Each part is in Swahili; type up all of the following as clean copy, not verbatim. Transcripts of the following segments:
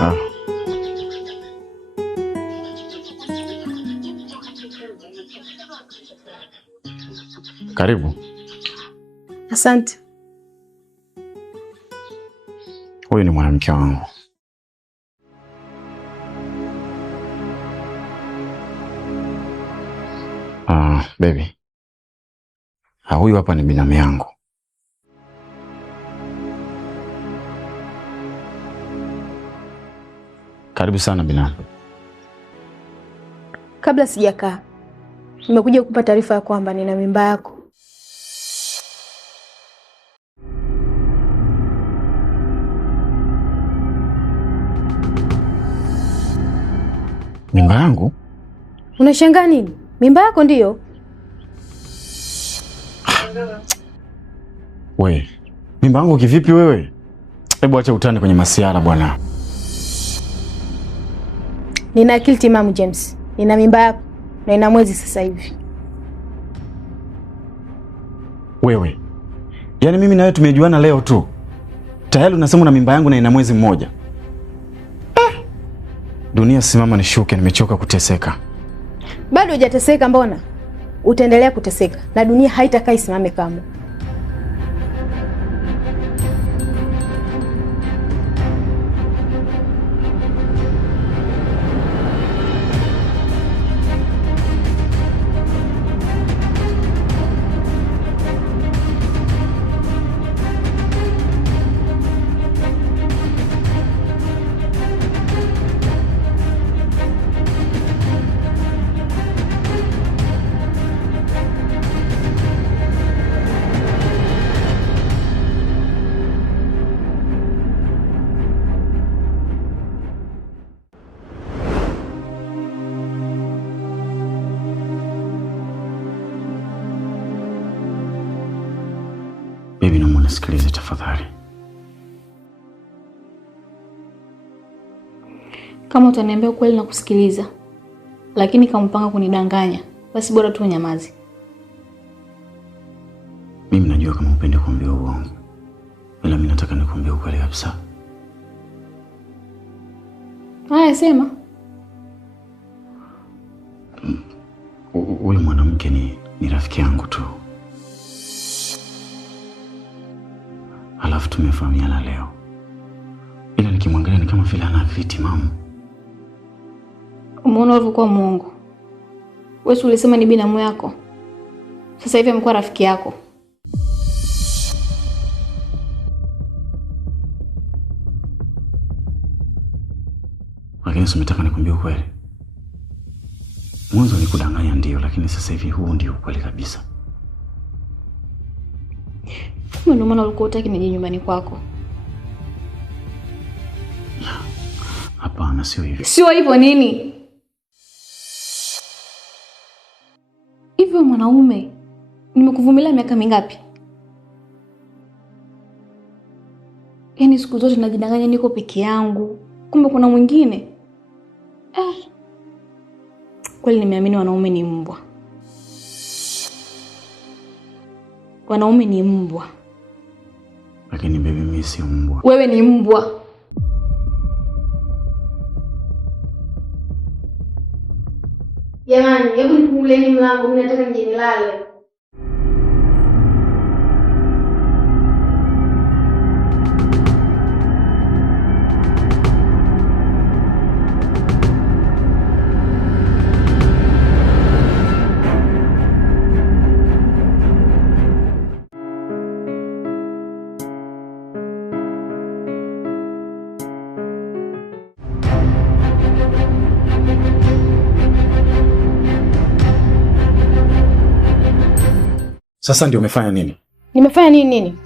Ah. Karibu. Asante. Huyu ni mwanamke wangu. Baby. Huyu hapa ni binamu yangu. Karibu sana binamu. Kabla sijakaa, nimekuja kukupa taarifa ya kwamba nina mimba yako. Mimba yangu? Unashangaa nini? Mimba yako ndiyo. We, mimba yangu kivipi wewe? Hebu acha utani kwenye masiara bwana. Nina akili timamu James. Nina mimba yako na ina mwezi sasa hivi. Wewe. Yaani mimi na wewe tumejuana leo tu. Tayari unasema una mimba yangu na ina mwezi mmoja. Dunia simama nishuke, nimechoka kuteseka. Bado hujateseka mbona? Utaendelea kuteseka na dunia haitakaa isimame kama. Baby, naomba nisikilize tafadhali. Kama utaniambia ukweli na kusikiliza, lakini kama mpanga kunidanganya, basi bora tu nyamazi. Mimi najua kama upende kuambia uongo. Ila mimi nataka nikuambie ukweli kabisa. Haya, sema. Huyu mwanamke ni rafiki yangu tu. Alafu tumefahamiana leo. Ila nikimwangalia ni kama vile ana viti mamu. Umeona ulivyokuwa muongo. Wewe ulisema ni binamu yako. Sasa hivi amekuwa rafiki yako. Lakini umetaka nikwambie ukweli. Mwanzo nikudanganya ndio, lakini sasa hivi huu ndio ukweli kabisa. Ndio maana ulikuwa utaki nije nyumbani kwako. Hapana, sio hivyo. Sio hivyo nini? Hivyo mwanaume, nimekuvumilia miaka mingapi? Yaani siku zote najidanganya niko peke yangu, kumbe kuna mwingine. Kweli nimeamini wanaume ni mbwa. Wanaume ni mbwa. Lakini baby, mimi si mbwa. Wewe ni mbwa. Jamani, hebu nifungulieni mlango, mimi nataka nje nilale. Sasa ndio umefanya nini? Nimefanya nini?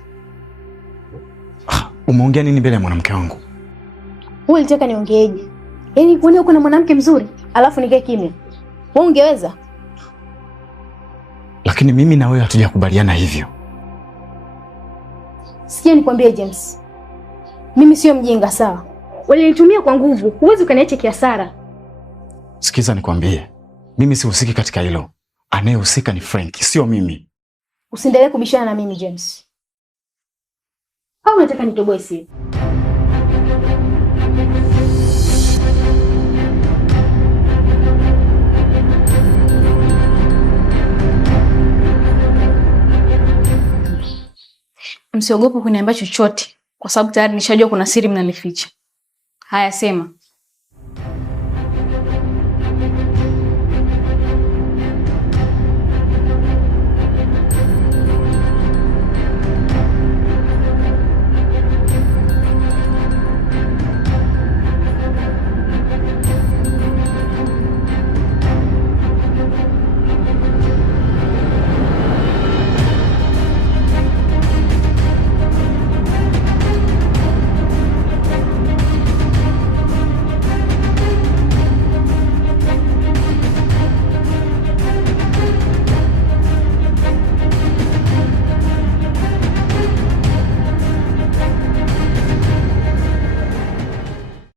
Umeongea nini mbele ya mwanamke wangu? Wewe ulitaka niongeeje? Yaani kuona uko na mwanamke mzuri, alafu nikae kimya. Wewe ungeweza? Lakini mimi na wewe hatujakubaliana hivyo. Sikia nikwambie James. Mimi sio mjinga sawa. Walinitumia kwa nguvu, huwezi ukaniacha kiasara. Sikiza nikwambie. Mimi sihusiki katika hilo. Anayehusika ni Frank, sio mimi. Usiendelee kubishana na mimi James. Au unataka nitoboe siri? Msiogope kuniambia chochote kwa sababu tayari nishajua kuna siri mnanificha. Haya, sema.